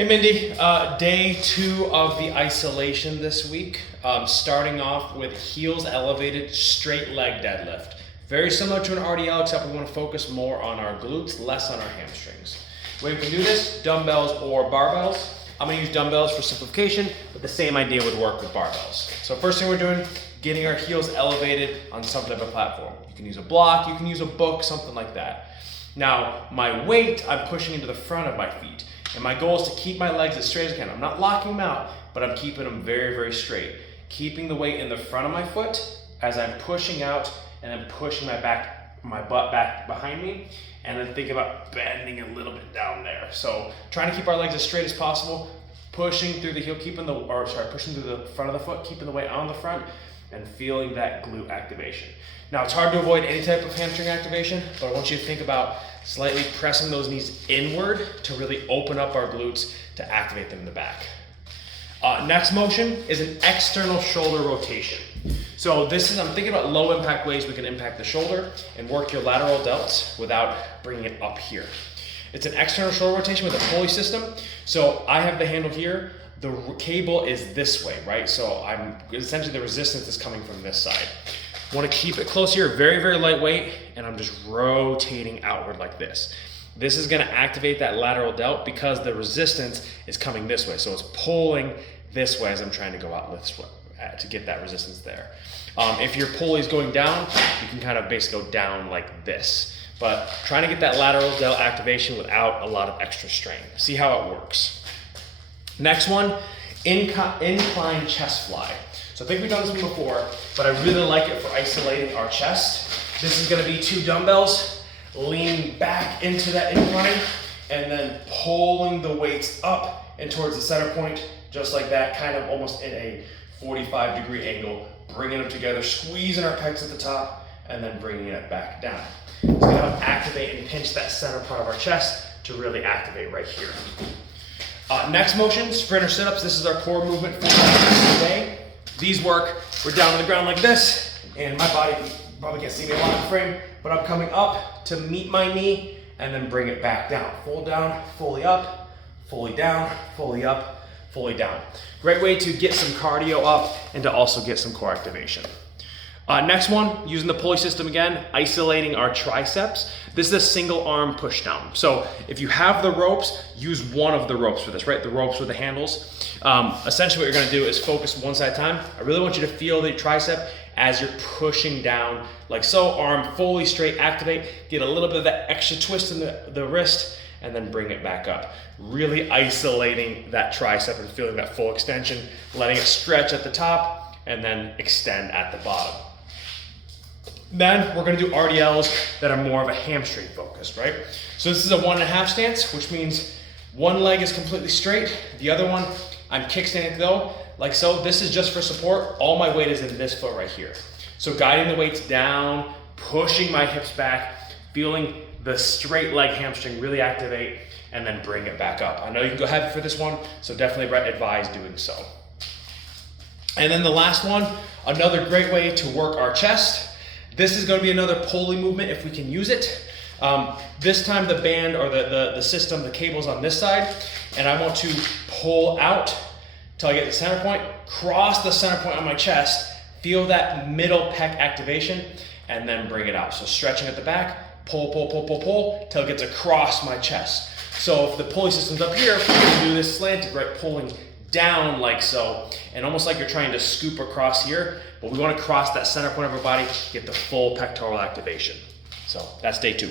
Hey Mindy, day 2 of the isolation this week. Starting off with heels elevated, straight leg deadlift. Very similar to an RDL, except we want to focus more on our glutes, less on our hamstrings. The way we can do this, dumbbells or barbells. I'm going to use dumbbells for simplification, but the same idea would work with barbells. So first thing we're doing, getting our heels elevated on some type of platform. You can use a block, you can use a book, something like that. Now, my weight, I'm pushing into the front of my feet. And my goal is to keep my legs as straight as I can. I'm not locking them out, but I'm keeping them very, very straight. Keeping the weight in the front of my foot as I'm pushing out and then pushing my butt back behind me. And then think about bending a little bit down there. So trying to keep our legs as straight as possible, pushing through the heel, pushing through the front of the foot, keeping the weight on the front and feeling that glute activation. Now it's hard to avoid any type of hamstring activation, but I want you to think about slightly pressing those knees inward to really open up our glutes to activate them in the back. Next motion is an external shoulder rotation. So this is, I'm thinking about low impact ways we can impact the shoulder and work your lateral delts without bringing it up here. It's an external shoulder rotation with a pulley system. So I have the handle here. The cable is this way, right? So I'm essentially, the resistance is coming from this side. Want to keep it close here, very, very lightweight, and I'm just rotating outward like this. This is going to activate that lateral delt because the resistance is coming this way. So it's pulling this way as I'm trying to go out this way to get that resistance there. If your pulley is going down, you can kind of basically go down like this. But trying to get that lateral delt activation without a lot of extra strain. See how it works. Next one, incline chest fly. So I think we've done this one before, but I really like it for isolating our chest. This is gonna be 2 dumbbells, leaning back into that incline, and then pulling the weights up and towards the center point, just like that, kind of almost in a 45-degree angle, bringing them together, squeezing our pecs at the top, and then bringing it back down. It's gonna help activate and pinch that center part of our chest to really activate right here. Next motion, sprinter sit-ups. This is our core movement for today. These work, we're down on the ground like this, and my body, you probably can't see me a lot in the frame, but I'm coming up to meet my knee and then bring it back down. Full down, fully up, fully down, fully up, fully down. Great way to get some cardio up and to also get some core activation. Next one, using the pulley system again, isolating our triceps. This is a single arm push down. So if you have the ropes, use one of the ropes for this, right? The ropes with the handles. Essentially what you're gonna do is focus one side at a time. I really want you to feel the tricep as you're pushing down like so, arm fully straight, activate, get a little bit of that extra twist in the wrist, and then bring it back up. Really isolating that tricep and feeling that full extension, letting it stretch at the top, and then extend at the bottom. Then we're gonna do RDLs that are more of a hamstring focused, right? So this is a 1.5 stance, which means one leg is completely straight. The other one, I'm kickstanding though, like so. This is just for support. All my weight is in this foot right here. So guiding the weights down, pushing my hips back, feeling the straight leg hamstring really activate, and then bring it back up. I know you can go heavy for this one, so definitely advise doing so. And then the last one, another great way to work our chest. This is going to be another pulley movement if we can use it. This time the band or the system, the cable's on this side, and I want to pull out till I get the center point, cross the center point on my chest, feel that middle pec activation, and then bring it out. So stretching at the back, pull, pull, pull, pull, pull, till it gets across my chest. So if the pulley system's up here, we can do this slanted, right, pulling down like so, and almost like you're trying to scoop across here, but we want to cross that center point of our body, get the full pectoral activation. So that's day 2.